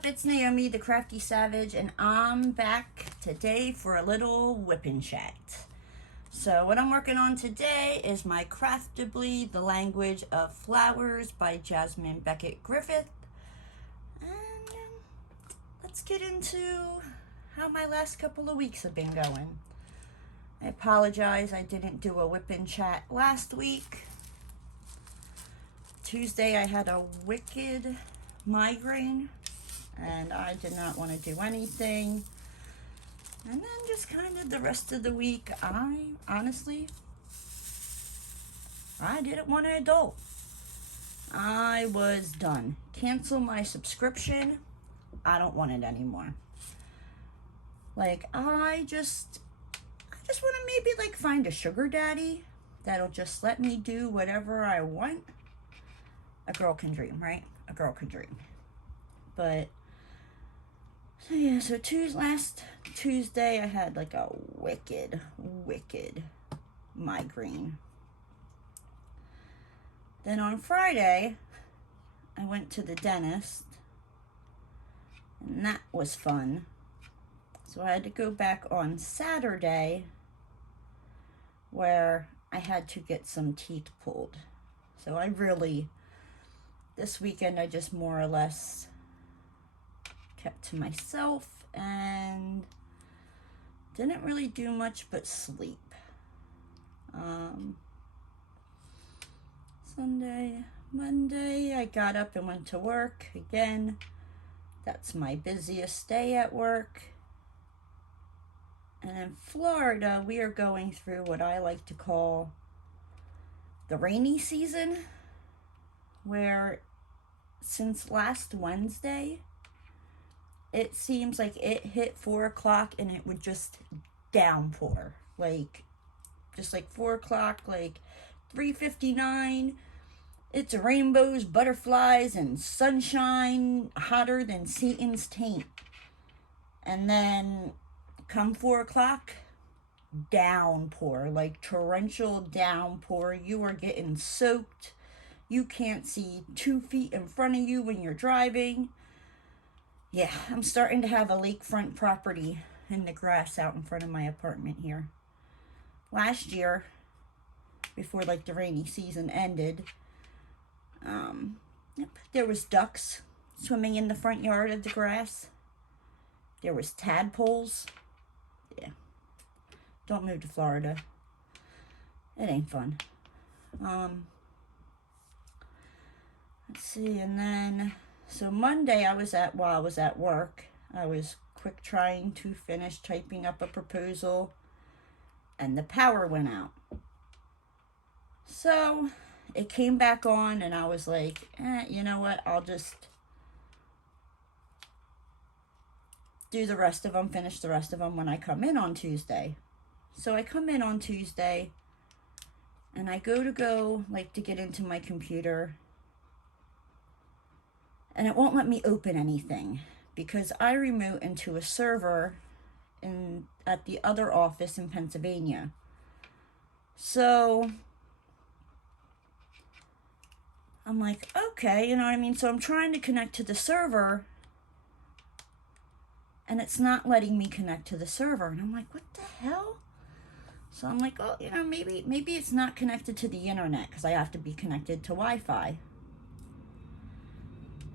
up? It's Naomi, the Crafty Savage, and I'm back today for a little WIP Chat. So what I'm working on today is my Craftibly, The Language of Flowers by Jasmine Becket-Griffith. And let's get into how my last couple of weeks have been going. I apologize, I didn't do a WIP Chat last week. Tuesday I had a wicked migraine and I did not want to do anything. And then just kind of the rest of the week, I didn't want to adult. I was done. Cancel my subscription. I don't want it anymore. Like, I just want to maybe like find a sugar daddy that'll just let me do whatever I want. A girl can dream, right? A girl can dream. But so yeah, so last Tuesday I had like a wicked migraine. Then on Friday I went to the dentist and that was fun. So I had to go back on Saturday where I had to get some teeth pulled. So this weekend I just more or less kept to myself and didn't really do much but sleep. Monday, I got up and went to work again. That's my busiest day at work. And in Florida, we are going through what I like to call the rainy season, where since last Wednesday, it seems like it hit 4 o'clock and it would just downpour. Like, just like 4 o'clock, like 3:59, it's rainbows, butterflies, and sunshine hotter than Satan's taint. And then come 4 o'clock, downpour, like torrential downpour. You are getting soaked. You can't see 2 feet in front of you when you're driving. Yeah, I'm starting to have a lakefront property in the grass out in front of my apartment here. Last year, before like the rainy season ended, there was ducks swimming in the front yard of the grass. There was tadpoles. Yeah, don't move to Florida. It ain't fun. Let's see, and then, so Monday while I was at work, I was quick trying to finish typing up a proposal, and the power went out. So, it came back on, and I was like, you know what, I'll just do the rest of them, finish the rest of them when I come in on Tuesday. So I come in on Tuesday, and I go to get into my computer, and it won't let me open anything because I remote into a server at the other office in Pennsylvania. So I'm like, okay, you know what I mean? So I'm trying to connect to the server and it's not letting me connect to the server. And I'm like, what the hell? So I'm like, oh, you know, maybe it's not connected to the internet because I have to be connected to Wi-Fi.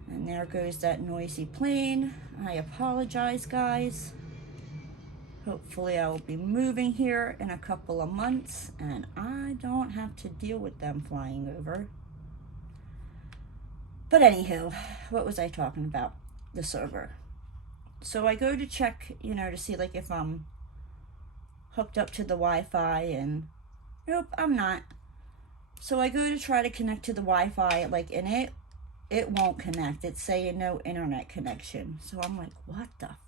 And there goes that noisy plane. I apologize, guys. Hopefully I will be moving here in a couple of months and I don't have to deal with them flying over. But anywho, what was I talking about? The server. So I go to check, you know, to see like if I'm hooked up to the Wi-Fi, and nope, I'm not. So I go to try to connect to the Wi-Fi, like, and it won't connect. It's saying no internet connection. So I'm like, what the f-?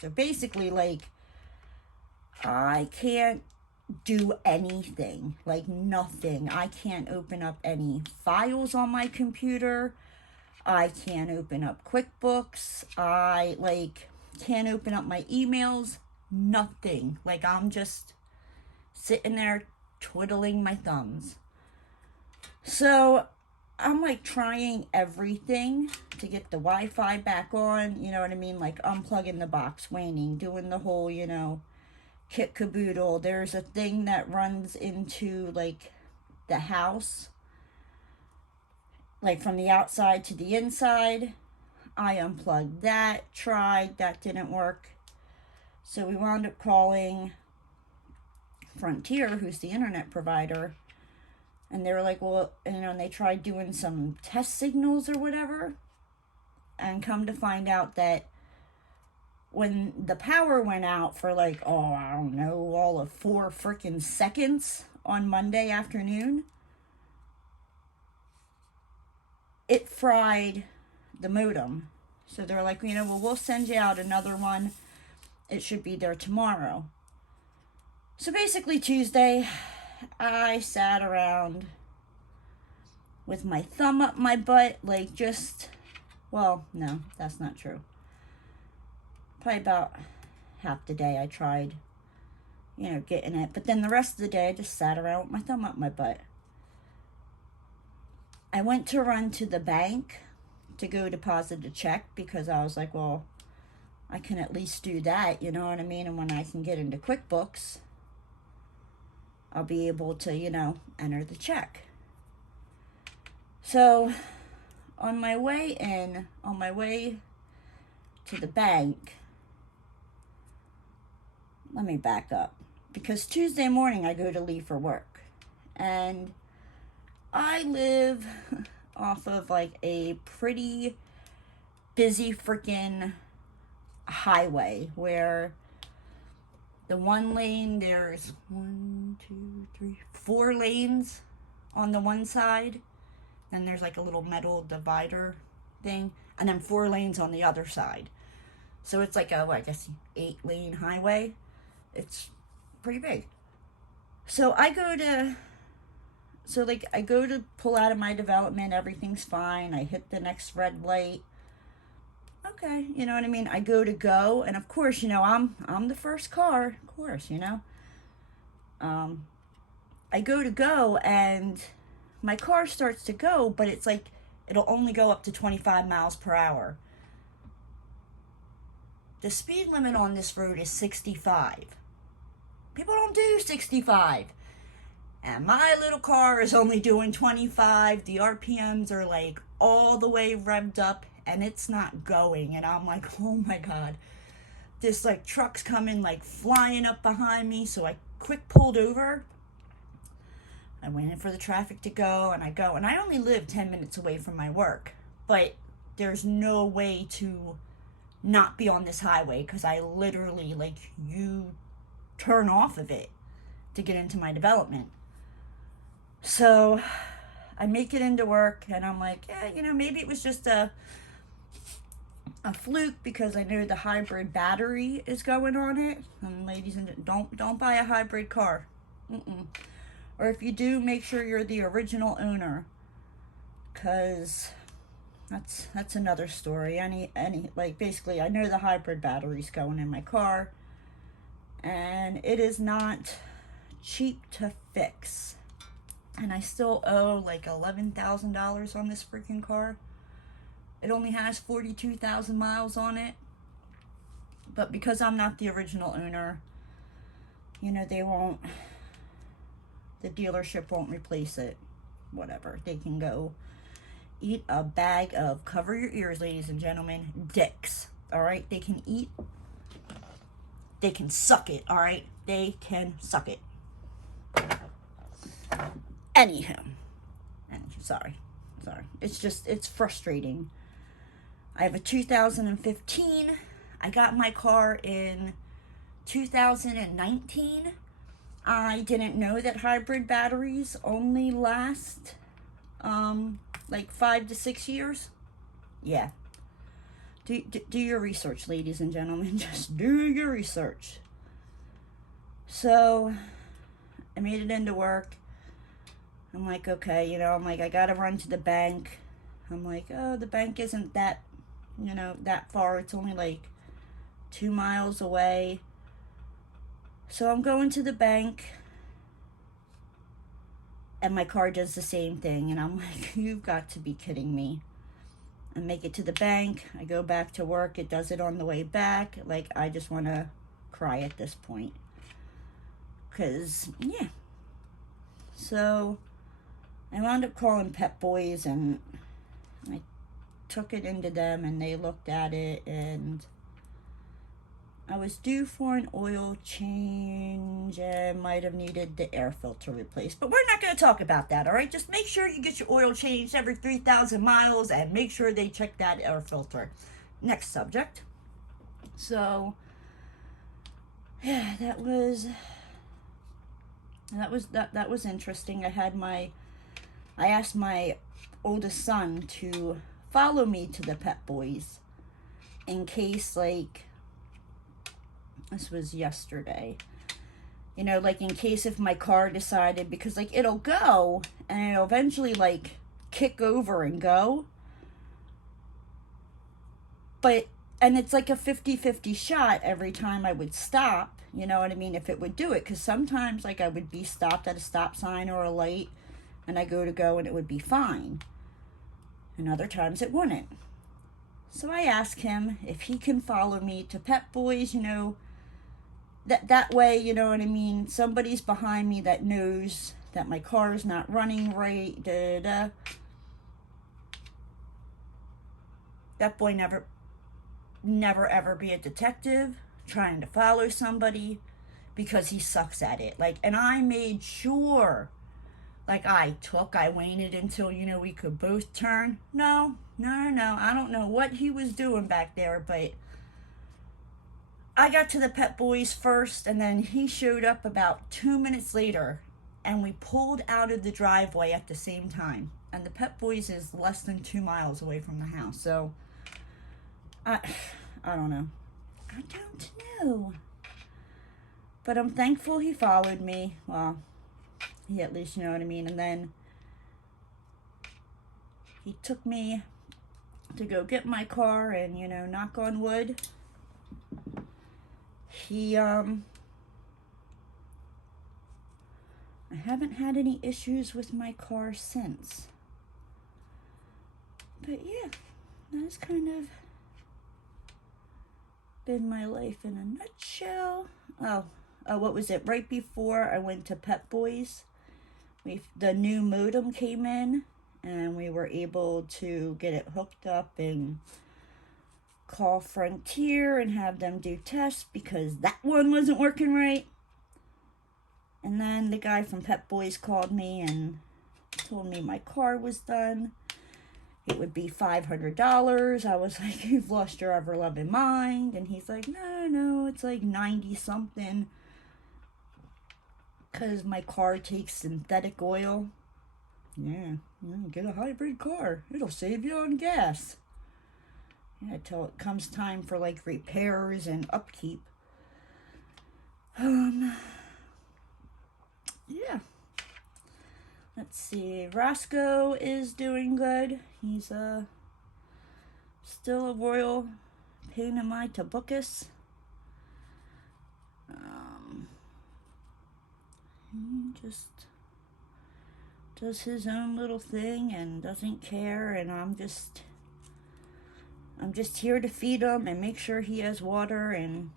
So basically, like, I can't do anything, like nothing. I can't open up any files on my computer. I can't open up QuickBooks. I can't open up my emails. Nothing. Like, I'm just sitting there twiddling my thumbs. So I'm like trying everything to get the Wi-Fi back on, you know what I mean? Like unplugging the box, waning, doing the whole, you know, kit caboodle. There's a thing that runs into like the house, like from the outside to the inside. I unplugged that, tried, that didn't work. So we wound up calling Frontier, who's the internet provider, and they were like, well, you know, and they tried doing some test signals or whatever, and come to find out that when the power went out for like, oh, I don't know, all of 4 freaking seconds on Monday afternoon, it fried the modem. So they're like, you know, well, we'll send you out another one. It should be there tomorrow. So basically Tuesday, I sat around with my thumb up my butt, like just, well, no, that's not true. Probably about half the day I tried, you know, getting it. But then the rest of the day I just sat around with my thumb up my butt. I went to run to the bank to go deposit a check because I was like, well, I can at least do that, you know what I mean? And when I can get into QuickBooks, I'll be able to, you know, enter the check. So on my way to the bank, let me back up, because Tuesday morning I go to leave for work, and I live off of like a pretty busy freaking highway where the one lane, there's 4 lanes on the one side, and there's like a little metal divider thing, and then 4 lanes on the other side. So it's like a, I guess, 8-lane highway. It's pretty big. So I go to pull out of my development, everything's fine. I hit the next red light. Okay, you know what I mean? I go, and of course, you know, I'm the first car, of course, you know. I go, and my car starts to go, but it's like, it'll only go up to 25 miles per hour. The speed limit on this road is 65. People don't do 65. And my little car is only doing 25. The RPMs are like all the way revved up, and it's not going. And I'm like, oh my God. This like truck's coming like flying up behind me. So I quick pulled over. I waited for the traffic to go, and I only live 10 minutes away from my work. But there's no way to not be on this highway, because I literally, like, you turn off of it to get into my development. So I make it into work, and I'm like, yeah, you know, maybe it was just a fluke, because I know the hybrid battery is going on it. And ladies and don't buy a hybrid car. Or if you do, make sure you're the original owner, because that's another story. Any like, basically, I know the hybrid battery's going in my car, and it is not cheap to fix. And I still owe like $11,000 on this freaking car. It only has 42,000 miles on it. But because I'm not the original owner, you know, the dealership won't replace it. Whatever. They can go eat a bag of, cover your ears, ladies and gentlemen, dicks. All right? They can suck it. All right? They can suck it. Anywho, sorry. It's frustrating. I have a 2015. I got my car in 2019. I didn't know that hybrid batteries only last like 5 to 6 years. Yeah. Do your research, ladies and gentlemen. Just do your research. So I made it into work. I'm like, okay, you know, I'm like, I gotta run to the bank. I'm like, oh, the bank isn't that, you know, that far. It's only like 2 miles away. So I'm going to the bank. And my car does the same thing. And I'm like, you've got to be kidding me. I make it to the bank. I go back to work. It does it on the way back. Like, I just want to cry at this point. Because, yeah. So, I wound up calling Pep Boys, and I took it into them, and they looked at it, and I was due for an oil change and might have needed the air filter replaced. But we're not going to talk about that, all right? Just make sure you get your oil changed every 3,000 miles and make sure they check that air filter. Next subject. So, yeah, that was interesting. I asked my oldest son to follow me to the Pep Boys in case, like, this was yesterday, you know, like, in case if my car decided, because, like, it'll go and it'll eventually, like, kick over and go, but, and it's like a 50-50 shot every time I would stop, you know what I mean, if it would do it, because sometimes, like, I would be stopped at a stop sign or a light, and I go and it would be fine, and other times it wouldn't. So I asked him if he can follow me to Pep Boys, you know, that way, you know what I mean, somebody's behind me that knows that my car is not running right, That boy never ever be a detective trying to follow somebody, because he sucks at it. Like, and I made sure, like, I waited until, you know, we could both turn. No, I don't know what he was doing back there, but I got to the Pep Boys first, and then he showed up about 2 minutes later, and we pulled out of the driveway at the same time. And the Pep Boys is less than 2 miles away from the house, so I don't know. I don't know. But I'm thankful he followed me. Well, he at least, you know what I mean. And then he took me to go get my car, and, you know, knock on wood, I haven't had any issues with my car since. But yeah, that's kind of been my life in a nutshell. Oh, what was it? Right before I went to Pep Boys, the new modem came in, and we were able to get it hooked up and call Frontier and have them do tests, because that one wasn't working right. And then the guy from Pep Boys called me and told me my car was done. It would be $500. I was like, you've lost your ever-loving mind. And he's like, no, it's like 90 something, because my car takes synthetic oil. Yeah, get a hybrid car. It'll save you on gas. Yeah, till it comes time for, like, repairs and upkeep. Yeah. Let's see. Roscoe is doing good. He's still a royal pain in my tobacco. He just does his own little thing and doesn't care, and I'm just here to feed him and make sure he has water, and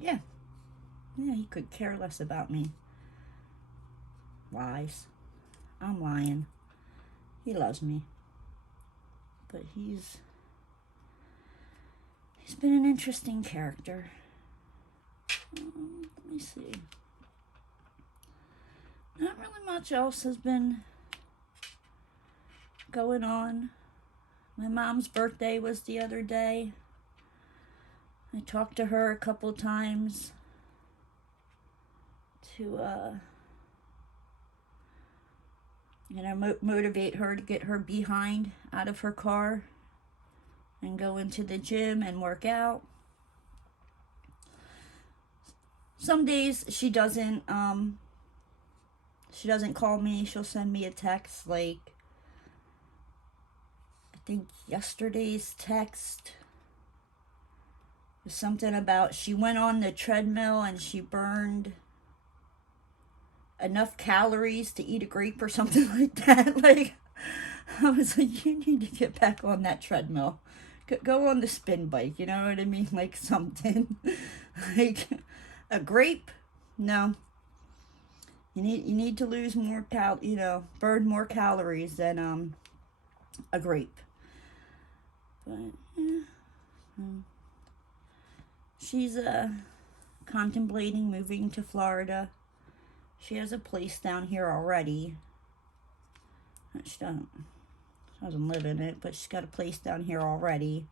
yeah, he could care less about me. Lies. I'm lying. He loves me. But he's been an interesting character. Let me see. Not really much else has been going on. My mom's birthday was the other day. I talked to her a couple times to motivate her to get her behind out of her car and go into the gym and work out. Some days she doesn't call me. She'll send me a text. Like, I think yesterday's text was something about she went on the treadmill and she burned enough calories to eat a grape or something like that. Like, I was like, you need to get back on that treadmill. Go on the spin bike, you know what I mean? Like something. Like a grape? No. You need to lose more burn more calories than a grape. But yeah. She's contemplating moving to Florida. She has a place down here already. She doesn't live in it, but she's got a place down here already.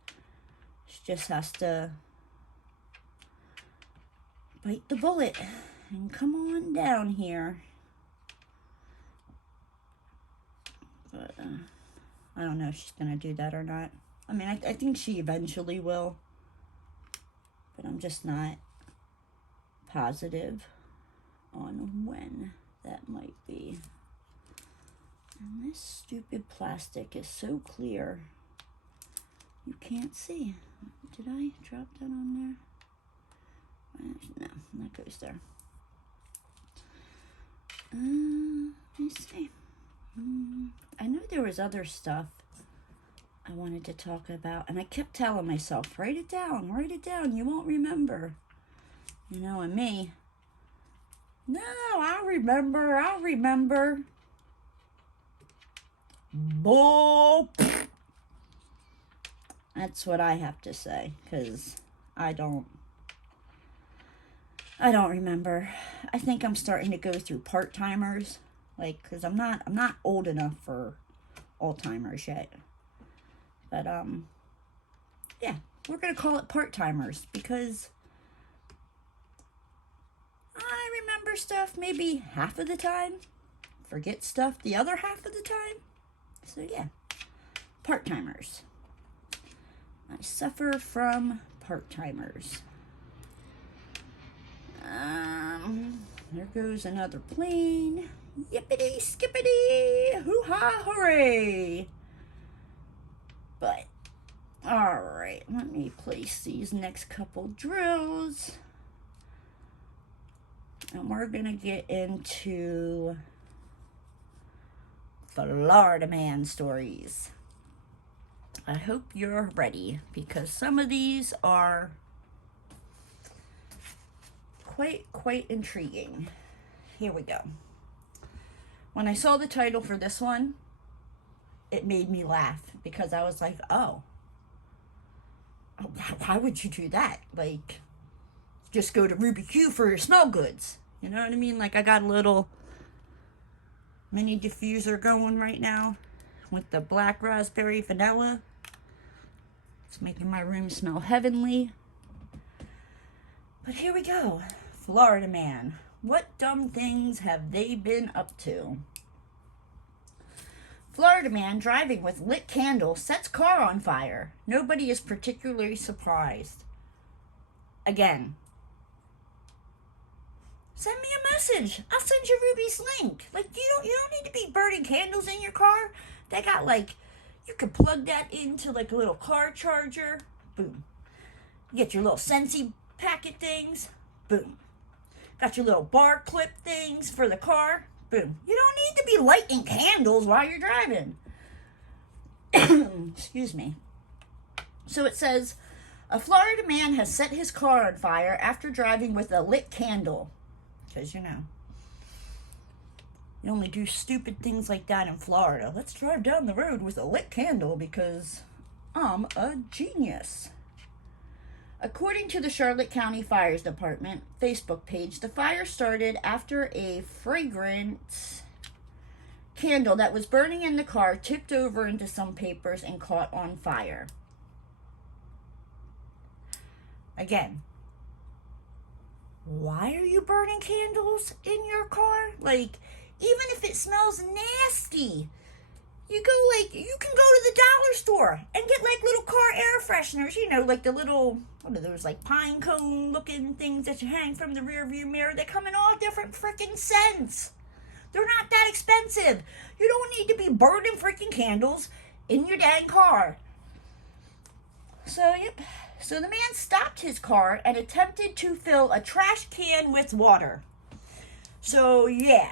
She just has to bite the bullet and come on down here. But I don't know if she's gonna do that or not. I mean, I think she eventually will, but I'm just not positive on when that might be. And this stupid plastic is so clear, you can't see. Did I drop that on there? No, that goes there. Let me see. I know there was other stuff I wanted to talk about, and I kept telling myself, write it down, you won't remember. You know, and me, no, I'll remember. Bull. That's what I have to say, because I don't remember. I think I'm starting to go through part-timers, like, because I'm not old enough for old-timers yet. But yeah, we're gonna call it part-timers, because I remember stuff maybe half of the time, forget stuff the other half of the time. So yeah, part-timers. I suffer from part-timers. There goes another plane. Yippity skippity, hoo-ha, hooray. But, alright, let me place these next couple drills. And we're gonna get into Florida man stories. I hope you're ready, because some of these are quite intriguing. Here we go. When I saw the title for this one, it made me laugh, because I was like, oh, why would you do that? Like, just go to Ruby Q for your smell goods. You know what I mean? Like, I got a little mini diffuser going right now with the black raspberry vanilla. It's making my room smell heavenly. But here we go. Florida man. What dumb things have they been up to? Florida man driving with lit candle sets car on fire. Nobody is particularly surprised. Again. Send me a message. I'll send you Ruby's link. Like, you don't need to be burning candles in your car. They got, like, you can plug that into like a little car charger. Boom. You get your little Scentsy packet things. Boom. Got your little bar clip things for the car. Boom. You don't need to be lighting candles while you're driving. Excuse me. So it says, a Florida man has set his car on fire after driving with a lit candle. Because, you know, you only do stupid things like that in Florida. Let's drive down the road with a lit candle because I'm a genius. According to the Charlotte County Fire Department Facebook page, the fire started after a fragrant candle that was burning in the car tipped over into some papers and caught on fire. Again, why are you burning candles in your car? Like, even if it smells nasty, you can go to the dollar store and get like little car air fresheners, you know, like the little, what are those, like pine cone looking things that you hang from the rear view mirror. They come in all different freaking scents. They're not that expensive. You don't need to be burning freaking candles in your dang car. So, yep. So the man stopped his car and attempted to fill a trash can with water. So, yeah,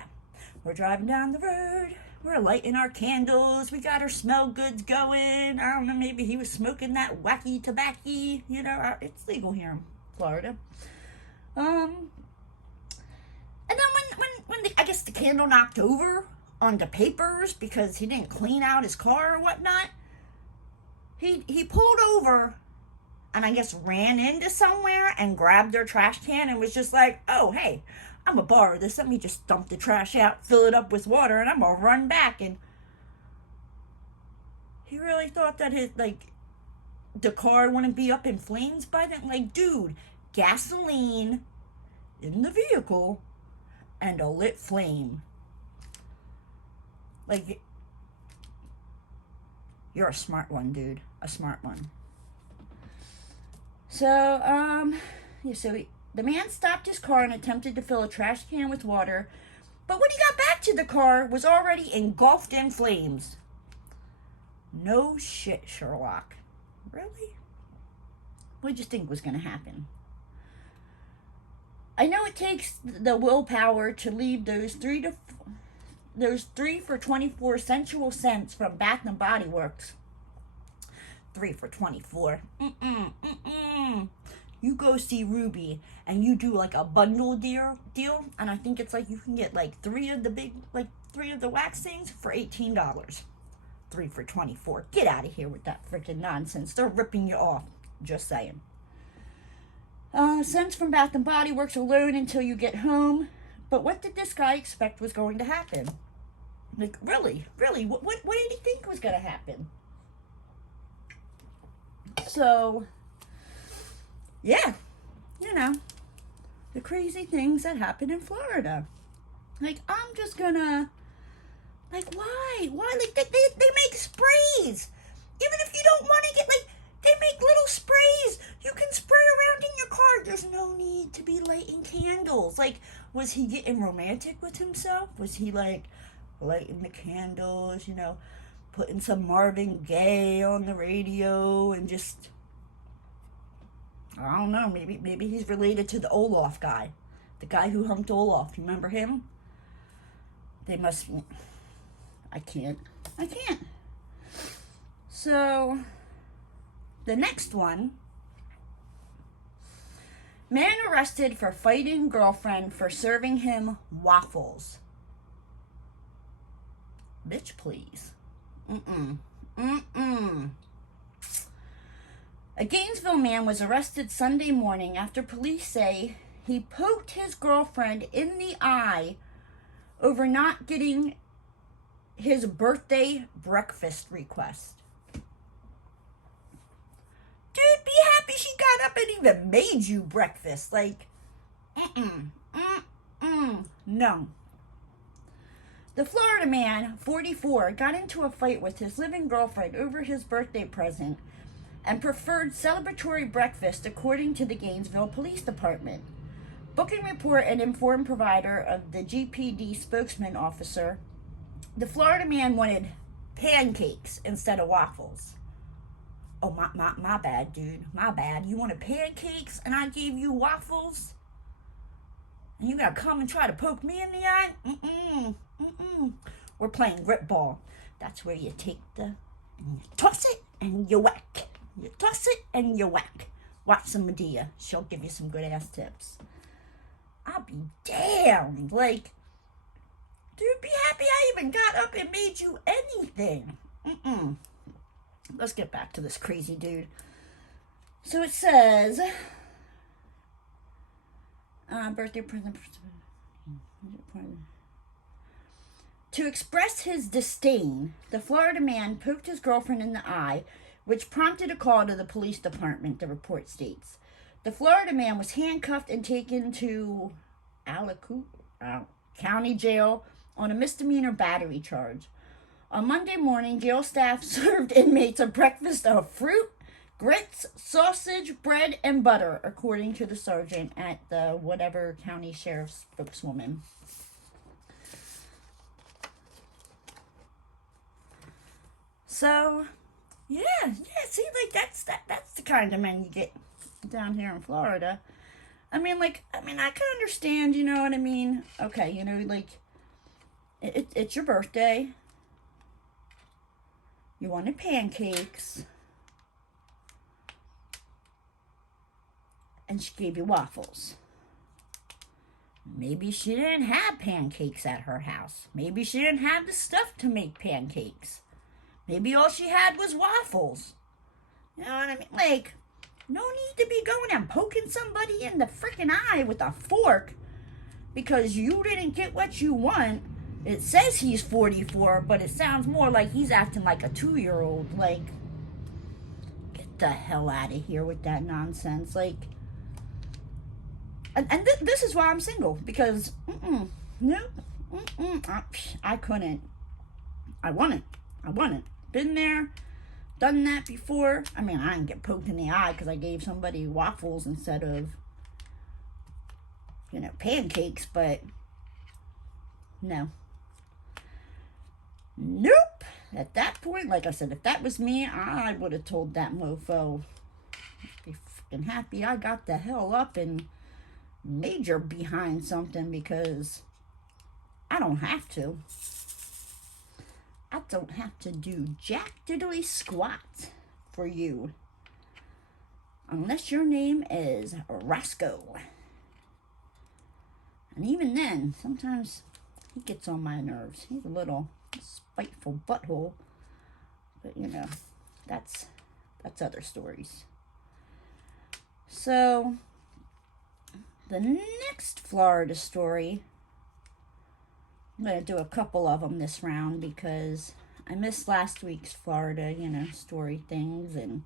we're driving down the road. We're lighting our candles. We got our smell goods going. I don't know, maybe he was smoking that wacky tobacco. You know, it's legal here in Florida. And then when I guess the candle knocked over on the papers because he didn't clean out his car or whatnot, he pulled over and I guess ran into somewhere and grabbed their trash can and was just like, oh, hey, I'm gonna borrow this. Let me just dump the trash out, fill it up with water, and I'm gonna run back. And he really thought that the car wouldn't be up in flames by then. Like, dude, gasoline in the vehicle and a lit flame. Like, you're a smart one, dude. A smart one. So, the man stopped his car and attempted to fill a trash can with water, but when he got back to the car, was already engulfed in flames. No shit, Sherlock. Really? What did you think was going to happen? I know it takes the willpower to leave those 3 for $24 sensual scents from Bath and Body Works. 3 for $24. You go see Ruby and you do like a bundle deal, and I think it's like you can get like 3 of the wax things for $18. 3 for $24. Get out of here with that freaking nonsense. They're ripping you off. Just saying. Scents from Bath and Body Works alone until you get home. But what did this guy expect was going to happen? Like, really? What did he think was going to happen? So, yeah, you know, the crazy things that happen in Florida. Like, I'm just gonna, like, why? Like, they make sprays. Even if you don't want to get, like, they make little sprays. You can spray around in your car. There's no need to be lighting candles. Like, was he getting romantic with himself? Was he, like, lighting the candles, you know, putting some Marvin Gaye on the radio and just, I don't know, maybe he's related to the Olaf guy. The guy who humped Olaf. You remember him? They must, I can't. So, the next one, man arrested for fighting girlfriend for serving him waffles. Bitch, please. A Gainesville man was arrested Sunday morning after police say he poked his girlfriend in the eye over not getting his birthday breakfast request. Dude, be happy she got up and even made you breakfast. Like, no. The Florida man, 44, got into a fight with his living girlfriend over his birthday present and preferred celebratory breakfast, according to the Gainesville Police Department. Booking report and informed provider of the GPD spokesman officer, the Florida man wanted pancakes instead of waffles. Oh, my bad, dude. My bad. You wanted pancakes and I gave you waffles? And you gotta come and try to poke me in the eye? We're playing grip ball. That's where you take and you toss it and you whack. You toss it and you whack. Watch some Medea. She'll give you some good ass tips. I'll be damned. Like, dude, be happy I even got up and made you anything. Let's get back to this crazy dude. So it says, birthday present. To express his disdain, the Florida man poked his girlfriend in the eye, which prompted a call to the police department, the report states. The Florida man was handcuffed and taken to Aliquot County Jail on a misdemeanor battery charge. On Monday morning, jail staff served inmates a breakfast of fruit, grits, sausage, bread, and butter, according to the sergeant at the whatever county sheriff's spokeswoman. So, yeah, see, like, that's the kind of men you get down here in Florida. I mean, like, I can understand, you know what I mean? Okay, you know, like, it's your birthday. You wanted pancakes. And she gave you waffles. Maybe she didn't have pancakes at her house. Maybe she didn't have the stuff to make pancakes. Maybe all she had was waffles. You know what I mean? Like, no need to be going and poking somebody in the freaking eye with a fork because you didn't get what you want. It says he's 44, but it sounds more like he's acting like a 2-year-old. Like, get the hell out of here with that nonsense. Like, and this is why I'm single, because, I couldn't. I wouldn't. Been there, done that before. I mean, I didn't get poked in the eye because I gave somebody waffles instead of, you know, pancakes, but no. Nope. At that point, like I said, if that was me, I would have told that mofo, be freaking happy I got the hell up and major behind something, because I don't have to. I don't have to do jack diddly squat for you. Unless your name is Roscoe. And even then, sometimes he gets on my nerves. He's a little spiteful butthole. But, you know, that's other stories. So, the next Florida story, I'm going to do a couple of them this round because I missed last week's Florida, you know, story things. And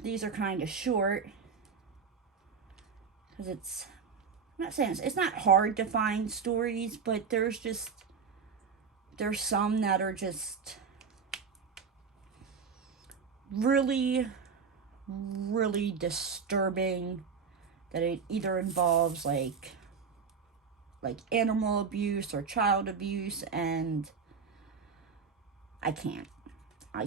these are kind of short because I'm not saying it's not hard to find stories, but there's some that are just really, really disturbing, that it either involves like animal abuse or child abuse, and I can't. I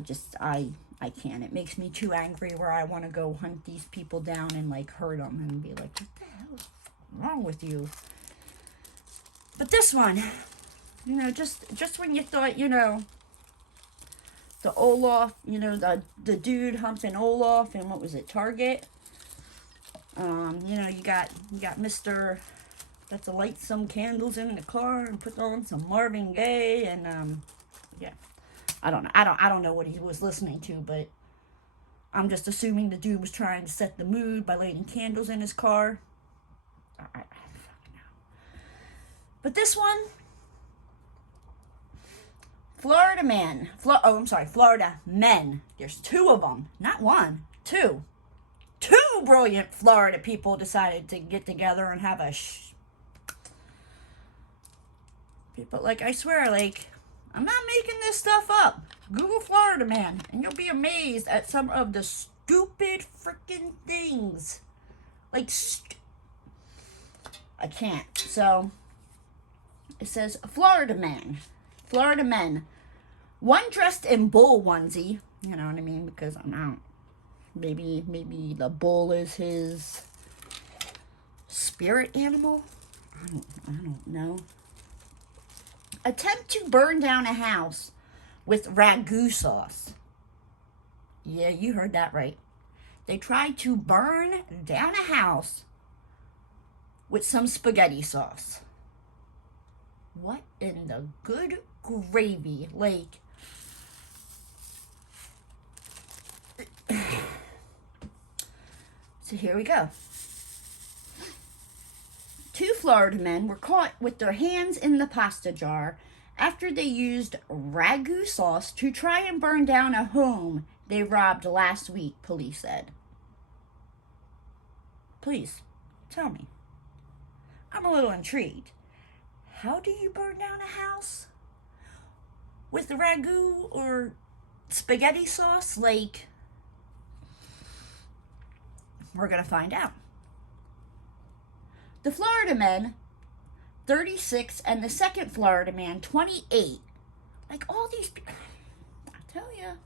can't. It makes me too angry where I want to go hunt these people down and like hurt them and be like, what the hell is wrong with you? But this one, you know, just when you thought, you know, the Olaf, you know, the dude humping Olaf and what was it, Target? You know, you got Mr. Got to light some candles in the car and put on some Marvin Gaye, and yeah. I don't know what he was listening to, but I'm just assuming the dude was trying to set the mood by lighting candles in his car. I don't fucking know. But this one, Florida men. There's 2 of them, not 1, 2. 2 brilliant Florida people decided to get together and have a But, like, I swear, like, I'm not making this stuff up. Google Florida man, and you'll be amazed at some of the stupid freaking things. Like, I can't. So, it says, Florida men. One dressed in bull onesie. You know what I mean? Because I'm out. Maybe the bull is his spirit animal. I don't know. Attempt to burn down a house with ragu sauce. Yeah, you heard that right. They tried to burn down a house with some spaghetti sauce. What in the good gravy? Like, so here we go. 2 Florida men were caught with their hands in the pasta jar after they used ragu sauce to try and burn down a home they robbed last week, police said. Please, tell me. I'm a little intrigued. How do you burn down a house? With ragu or spaghetti sauce? Like, we're going to find out. The Florida men, 36, and the second Florida man, 28. Like, all these people, I tell you,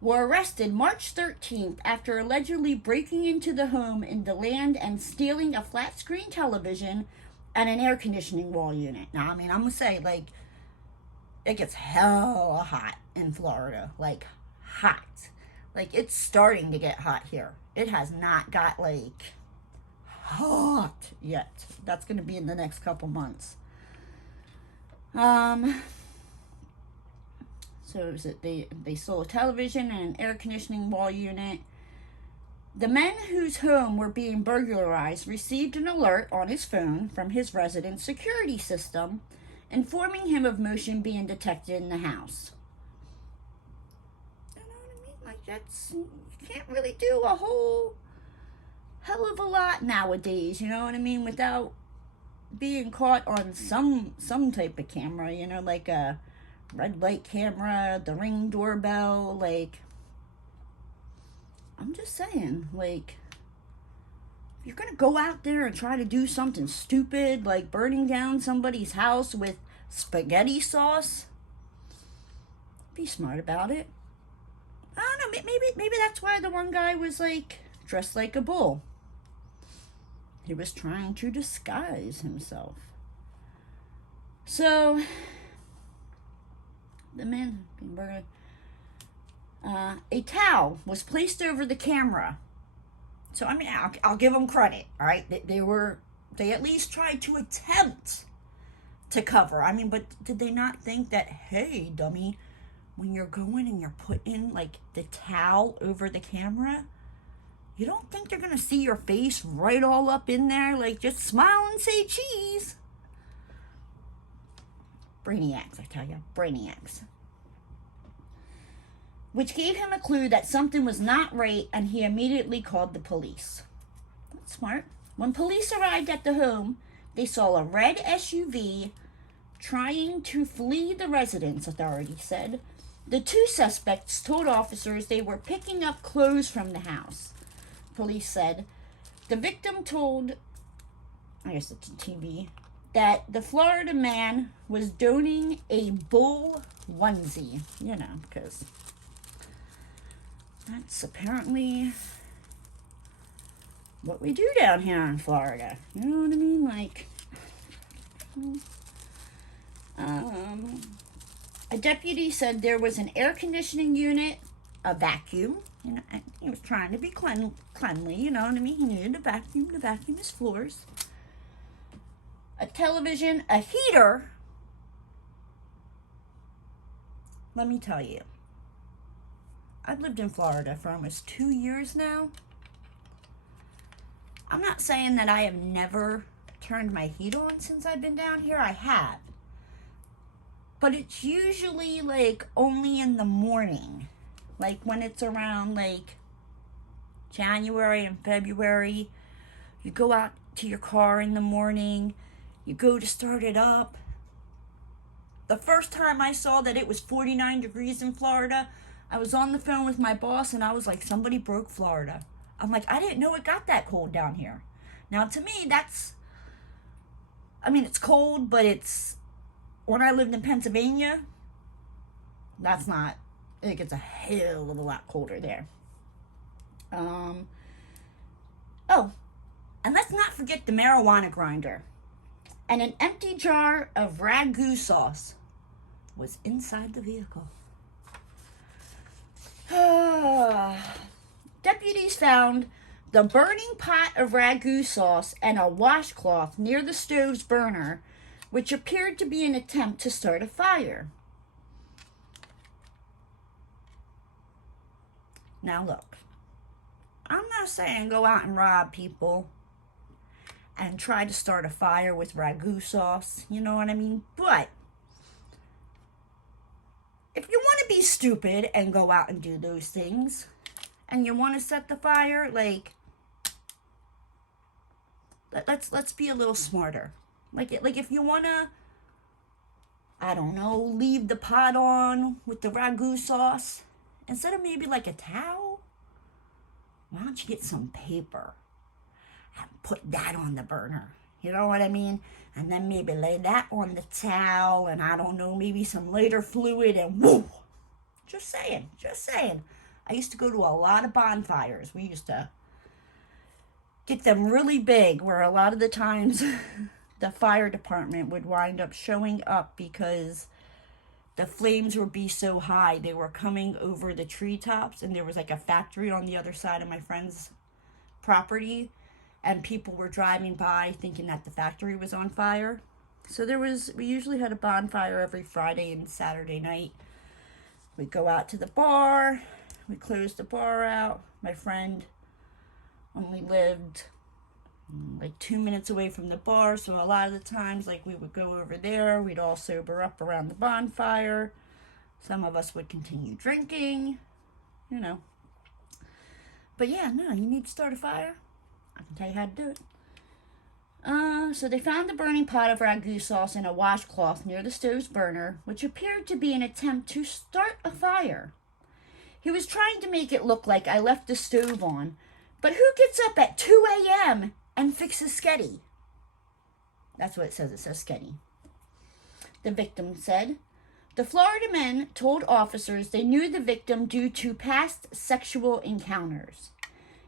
were arrested March 13th after allegedly breaking into the home in DeLand and stealing a flat screen television and an air conditioning wall unit. Now, I mean, I'm going to say, like, it gets hella hot in Florida. Like, hot. Like, it's starting to get hot here. It has not got, like, hot yet. That's going to be in the next couple months. So is it they stole a television and an air conditioning wall unit. The men whose home were being burglarized received an alert on his phone from his residence security system, informing him of motion being detected in the house. You know what I mean? Like, that's, you can't really do a whole hell of a lot nowadays, you know what I mean, without being caught on some type of camera, you know, like a red light camera, the Ring doorbell. Like, I'm just saying, like, if you're gonna go out there and try to do something stupid like burning down somebody's house with spaghetti sauce, be smart about it. I don't know, maybe that's why the one guy was, like, dressed like a bull. He was trying to disguise himself. So, the man being burgled. A towel was placed over the camera. So, I mean, I'll give them credit, all right? They at least tried to attempt to cover. I mean, but did they not think that, hey, dummy, when you're going and you're putting, like, the towel over the camera, you don't think they're going to see your face right all up in there? Like, just smile and say cheese. Brainiacs, I tell you. Brainiacs. Which gave him a clue that something was not right, and he immediately called the police. That's smart. When police arrived at the home, they saw a red SUV trying to flee the residence, authorities said. The two suspects told officers they were picking up clothes from the house. Police said the victim told, I guess it's a TV, that the Florida man was donning a bull onesie, you know, because that's apparently what we do down here in Florida. You know what I mean? Like, a deputy said there was an air conditioning unit, a vacuum. You know, he was trying to be cleanly, you know what I mean? He needed a vacuum to vacuum his floors. A television, a heater. Let me tell you, I've lived in Florida for almost 2 years now. I'm not saying that I have never turned my heat on since I've been down here. I have. But it's usually, like, only in the morning. Like, when it's around, like, January and February, you go out to your car in the morning, you go to start it up. The first time I saw that it was 49 degrees in Florida, I was on the phone with my boss, and I was like, somebody broke Florida. I'm like, I didn't know it got that cold down here. Now, to me, that's, I mean, it's cold, but it's, when I lived in Pennsylvania, that's not, it gets a hell of a lot colder there. Oh, and let's not forget the marijuana grinder. And an empty jar of ragu sauce was inside the vehicle. Deputies found the burning pot of ragu sauce and a washcloth near the stove's burner, which appeared to be an attempt to start a fire. Now look, I'm not saying go out and rob people and try to start a fire with ragu sauce, you know what I mean? But if you want to be stupid and go out and do those things, and you want to set the fire, like, let's be a little smarter. Like if you want to, I don't know, leave the pot on with the ragu sauce, instead of maybe like a towel, why don't you get some paper and put that on the burner? You know what I mean? And then maybe lay that on the towel, and I don't know, maybe some lighter fluid, and woo! Just saying. I used to go to a lot of bonfires. We used to get them really big, where a lot of the times the fire department would wind up showing up because the flames would be so high. They were coming over the treetops, and there was like a factory on the other side of my friend's property, and people were driving by thinking that the factory was on fire. So we usually had a bonfire every Friday and Saturday night. We'd go out to the bar. We closed the bar out. My friend only lived like 2 minutes away from the bar, so a lot of the times, like, we would go over there. We'd all sober up around the bonfire. Some of us would continue drinking, you know. But yeah, no, you need to start a fire. I can tell you how to do it. So they found the burning pot of ragu sauce in a washcloth near the stove's burner, which appeared to be an attempt to start a fire. He was trying to make it look like I left the stove on, but who gets up at 2 a.m. and fixes sketty? That's what it says. It says sketty. The victim said. The Florida men told officers they knew the victim due to past sexual encounters.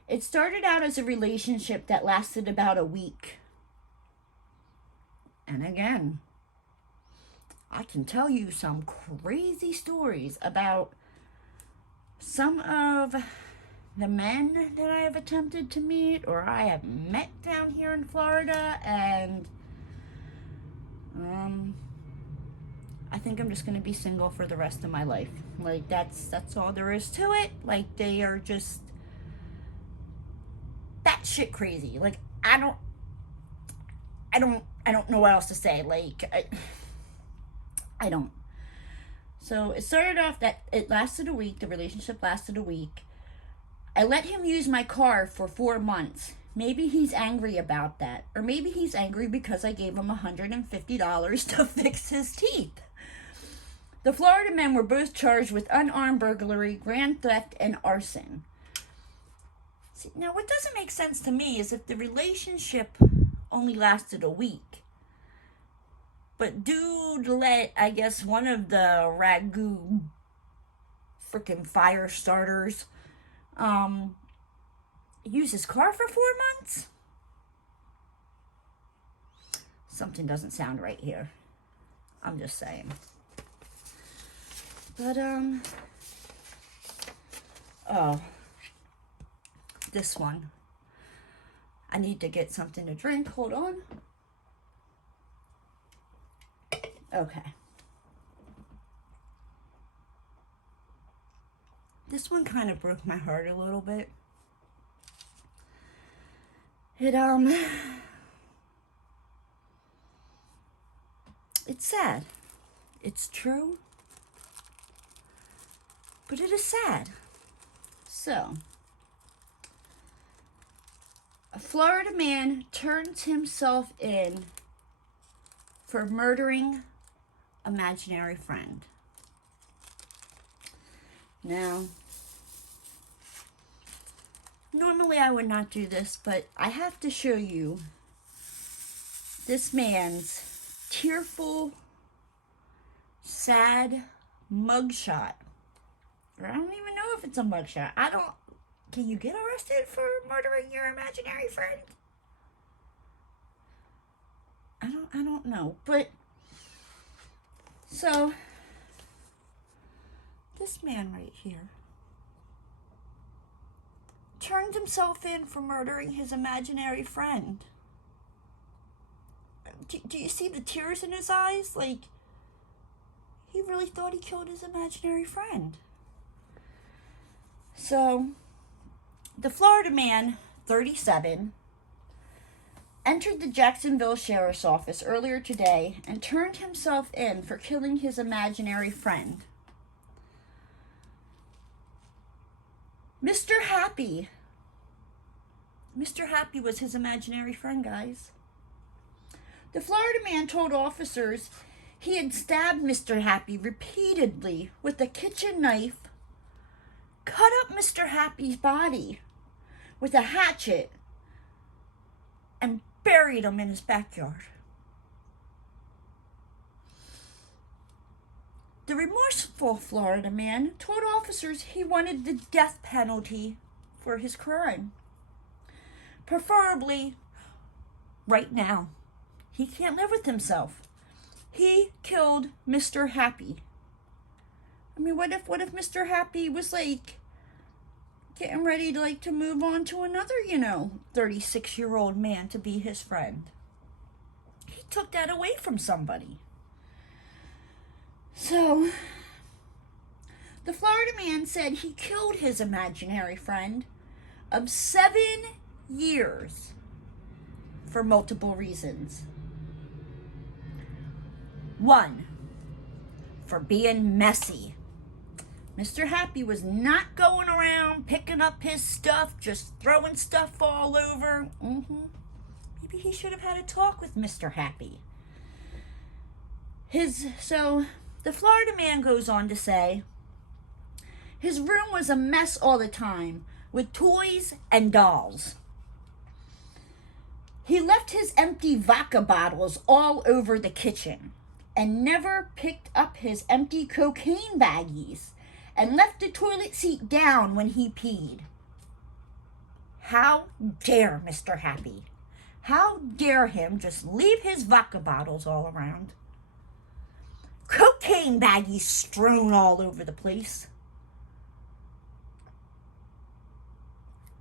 It started out as a relationship that lasted about a week. And again, I can tell you some crazy stories about some of the men that I have attempted to meet or I have met down here in Florida, and I think I'm just going to be single for the rest of my life. Like, that's all there is to it. Like, they are just batshit crazy. Like, I don't know what else to say. Like, I don't. So it started off that it lasted a week. The relationship lasted a week. I let him use my car for 4 months. Maybe he's angry about that. Or maybe he's angry because I gave him $150 to fix his teeth. The Florida men were both charged with unarmed burglary, grand theft, and arson. See, now, what doesn't make sense to me is if the relationship only lasted a week, but dude let, I guess, one of the ragu freaking fire starters use his car for 4 months? Something doesn't sound right here. I'm just saying. But, oh, this one. I need to get something to drink. Hold on. Okay. This one kind of broke my heart a little bit. It's sad. It's true. But it is sad. So, a Florida man turns himself in for murdering imaginary friend. Now, normally I would not do this, but I have to show you this man's tearful, sad mugshot. Or I don't even know if it's a mugshot. Can you get arrested for murdering your imaginary friend? I don't know. But, so, this man right here turned himself in for murdering his imaginary friend. Do you see the tears in his eyes? Like, he really thought he killed his imaginary friend. So, the Florida man, 37, entered the Jacksonville Sheriff's Office earlier today and turned himself in for killing his imaginary friend. Mr. Happy. Mr. Happy was his imaginary friend, guys. The Florida man told officers he had stabbed Mr. Happy repeatedly with a kitchen knife, cut up Mr. Happy's body with a hatchet, and buried him in his backyard. The remorseful Florida man told officers he wanted the death penalty for his crime. Preferably right now. He can't live with himself. He killed Mr. Happy. I mean, what if Mr. Happy was like getting ready to to move on to another, 36-year-old man to be his friend? He took that away from somebody. So, the Florida man said he killed his imaginary friend of 7 years for multiple reasons. 1, for being messy. Mr. Happy was not going around picking up his stuff, just throwing stuff all over. Maybe he should have had a talk with Mr. Happy. So, the Florida man goes on to say, his room was a mess all the time, with toys and dolls. He left his empty vodka bottles all over the kitchen, and never picked up his empty cocaine baggies, and left the toilet seat down when he peed. How dare Mr. Happy? How dare him just leave his vodka bottles all around? Cocaine baggies strewn all over the place.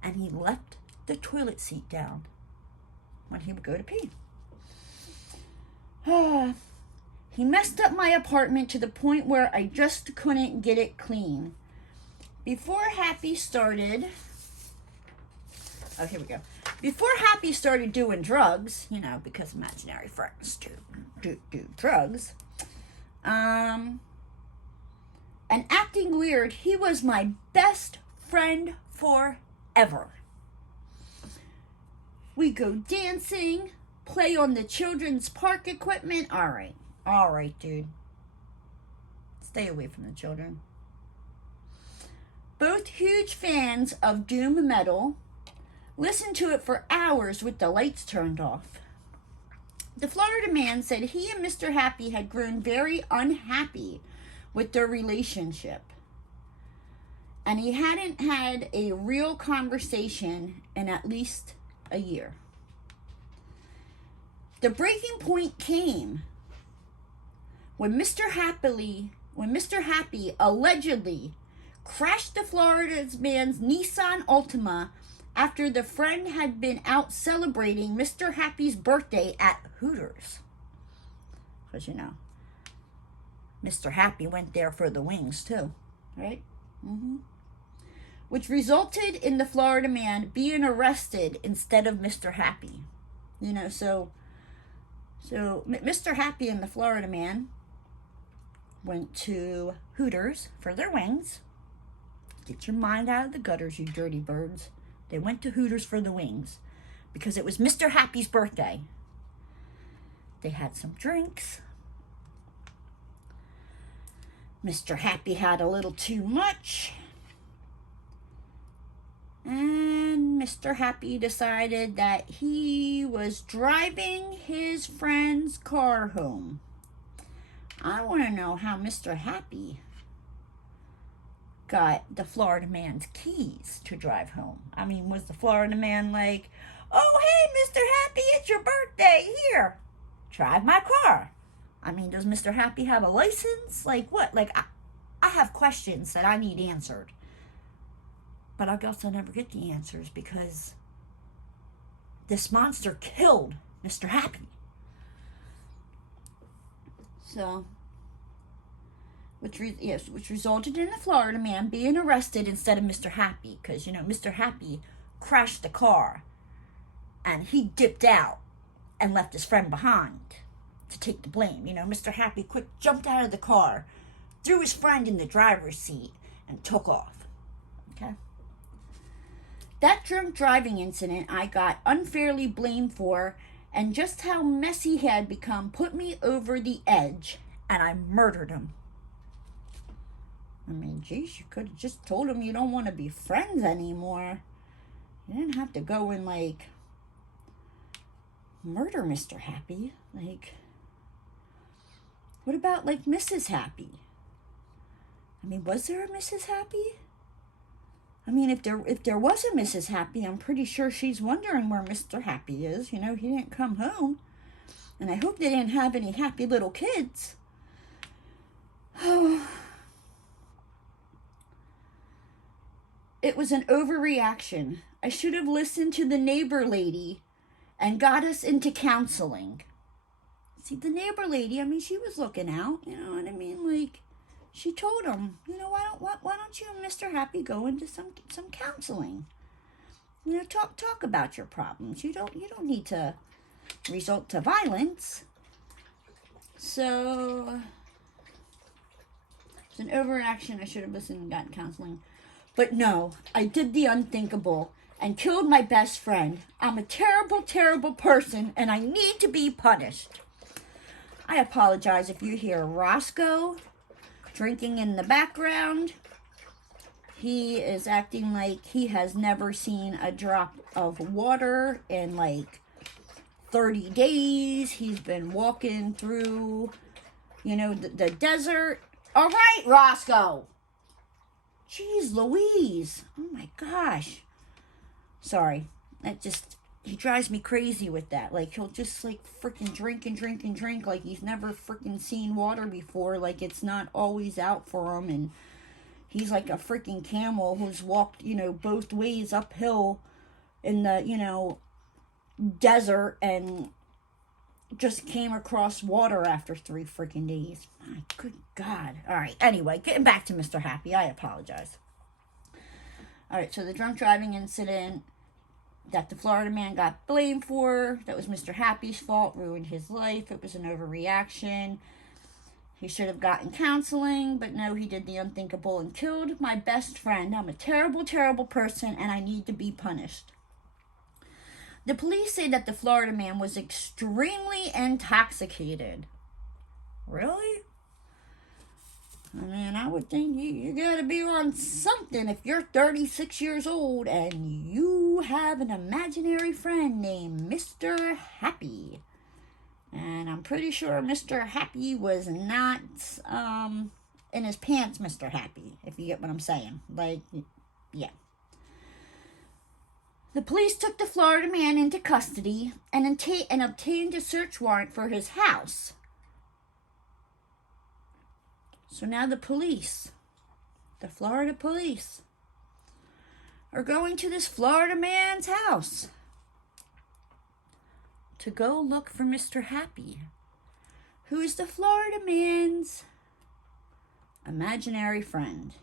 And he left the toilet seat down when he would go to pee. He messed up my apartment to the point where I just couldn't get it clean. Before Happy started doing drugs, because imaginary friends do drugs, and acting weird, he was my best friend forever. We go dancing, play on the children's park equipment. All right, dude. Stay away from the children. Both huge fans of doom metal, listen to it for hours with the lights turned off. The Florida man said he and Mr. Happy had grown very unhappy with their relationship, and he hadn't had a real conversation in at least a year. The breaking point came when Mr. Happy allegedly crashed the Florida man's Nissan Altima after the friend had been out celebrating Mr. Happy's birthday at Hooters. Because, Mr. Happy went there for the wings too, right? Which resulted in the Florida man being arrested instead of Mr. Happy. So Mr. Happy and the Florida man went to Hooters for their wings. Get your mind out of the gutters, you dirty birds. They went to Hooters for the wings because it was Mr. Happy's birthday. They had some drinks. Mr. Happy had a little too much. And Mr. Happy decided that he was driving his friend's car home. I want to know how Mr. Happy got the Florida man's keys to drive home. I mean, was the Florida man like, oh, hey, Mr. Happy, it's your birthday. Here, drive my car. I mean, does Mr. Happy have a license? Like what? I have questions that I need answered. But I guess I'll never get the answers because this monster killed Mr. Happy. So, which resulted in the Florida man being arrested instead of Mr. Happy. Because, Mr. Happy crashed the car and he dipped out and left his friend behind to take the blame. Mr. Happy quick jumped out of the car, threw his friend in the driver's seat, and took off. Okay? That drunk driving incident I got unfairly blamed for, and just how messy he had become put me over the edge, and I murdered him. I mean, geez, you could have just told him you don't want to be friends anymore. You didn't have to go and, murder Mr. Happy. What about, Mrs. Happy? I mean, was there a Mrs. Happy? I mean, if there was a Mrs. Happy, I'm pretty sure she's wondering where Mr. Happy is. You know, he didn't come home. And I hope they didn't have any happy little kids. Oh. It was an overreaction. I should have listened to the neighbor lady and got us into counseling. See, the neighbor lady, I mean, she was looking out, you know what I mean? Like, she told him, you know, why don't you and Mr. Happy go into some counseling? You know, talk about your problems. You don't need to resort to violence. So it's an overreaction. I should have listened and gotten counseling. But no, I did the unthinkable and killed my best friend. I'm a terrible, terrible person, and I need to be punished. I apologize if you hear Roscoe drinking in the background. He is acting like he has never seen a drop of water in like 30 days. He's been walking through, you know, the desert. All right, Roscoe. Jeez Louise. Oh my gosh. Sorry. He drives me crazy with that. Like, he'll just like freaking drink and drink and drink like he's never freaking seen water before. Like, it's not always out for him. And he's like a freaking camel who's walked, you know, both ways uphill in the, you know, desert and just came across water after 3 freaking days. My good God. All right. Anyway, getting back to Mr. Happy. I apologize. All right. So the drunk driving incident that the Florida man got blamed for, that was Mr. Happy's fault, ruined his life. It was an overreaction. He should have gotten counseling, but no, he did the unthinkable and killed my best friend. I'm a terrible, terrible person, and I need to be punished. The police say that the Florida man was extremely intoxicated. Really? I mean, I would think you gotta be on something if you're 36 years old and you have an imaginary friend named Mr. Happy. And I'm pretty sure Mr. Happy was not in his pants, Mr. Happy, if you get what I'm saying. Like, yeah. The police took the Florida man into custody and obtained a search warrant for his house. So now the Florida police, are going to this Florida man's house to go look for Mr. Happy, who is the Florida man's imaginary friend.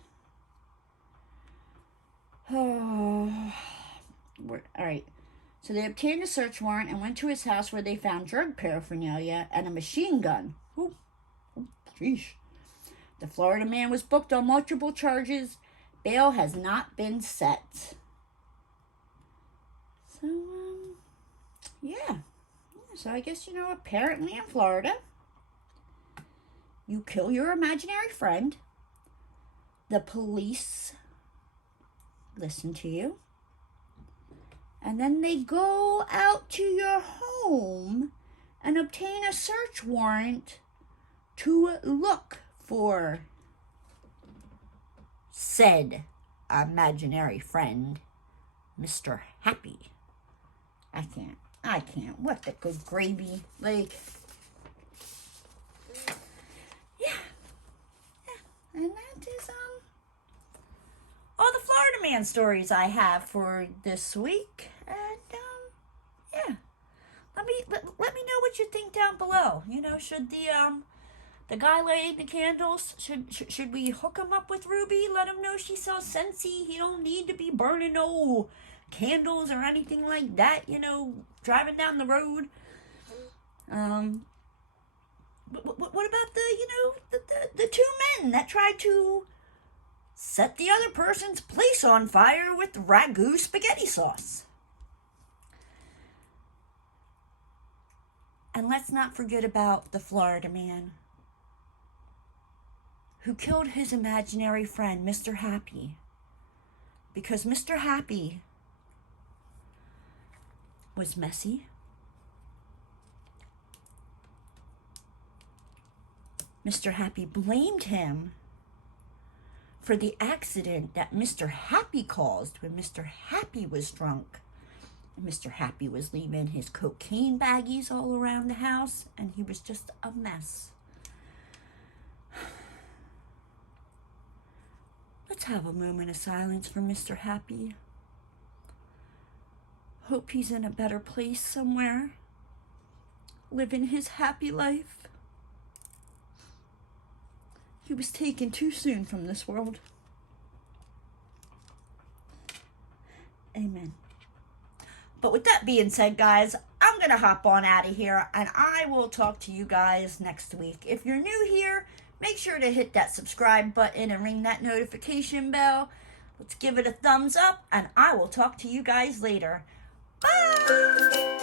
Oh. All right. So they obtained a search warrant and went to his house where they found drug paraphernalia and a machine gun. Oh, sheesh. The Florida man was booked on multiple charges. Bail has not been set. So, yeah. So I guess, you know, apparently in Florida, you kill your imaginary friend. The police listen to you. And then they go out to your home and obtain a search warrant to look for said imaginary friend, Mr. Happy. I can't. What the good gravy. Like, yeah. And that is, all the Florida man stories I have for this week. And, yeah. Let me know what you think down below. You know, should the guy lighting the candles, should we hook him up with Ruby? Let him know she sells Scentsy. He don't need to be burning no candles or anything like that, you know, driving down the road. What about the 2 men that tried to set the other person's place on fire with ragu spaghetti sauce? And let's not forget about the Florida man who killed his imaginary friend, Mr. Happy, because Mr. Happy was messy. Mr. Happy blamed him for the accident that Mr. Happy caused when Mr. Happy was drunk. Mr. Happy was leaving his cocaine baggies all around the house, and he was just a mess. Let's have a moment of silence for Mr. Happy. Hope he's in a better place somewhere, living his happy life. He was taken too soon from this world. Amen. But with that being said, guys, I'm going to hop on out of here, and I will talk to you guys next week. If you're new here, make sure to hit that subscribe button and ring that notification bell. Let's give it a thumbs up, and I will talk to you guys later. Bye!